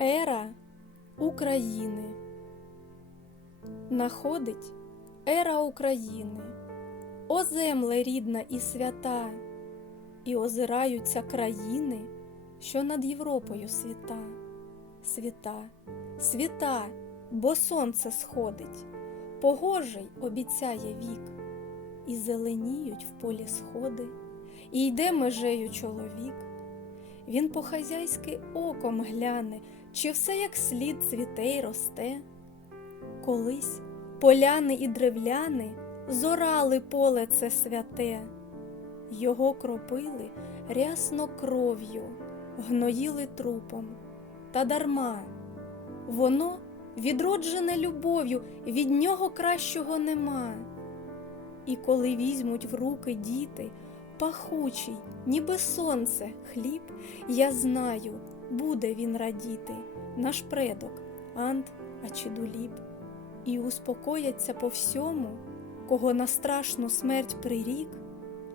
Ера України. Находить ера України, О земле рідна і свята, І озираються країни, що над Європою світа, світа, світа, бо сонце сходить, погожий обіцяє вік, і зеленіють в полі сходи, і йде межею чоловік. Він по-хазяйськи оком гляне, чи все як слід цвіте й росте. Колись поляни і древляни зорали поле це святе, його кропили рясно кров'ю, гноїли трупом, та дарма воно відроджене любов'ю, від нього кращого нема. І коли візьмуть в руки діти пахучий, ніби сонце, хліб, я знаю, буде він радіти, наш предок, Ант Ачідуліб, і успокояться по всьому, кого на страшну смерть прирік,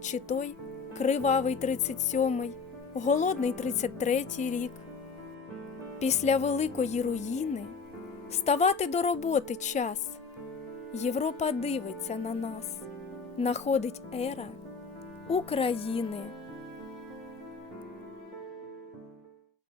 чи той кривавий тридцять сьомий, голодний тридцять третій рік. Після великої руїни ставати до роботи час. Європа дивиться на нас, находить ера України.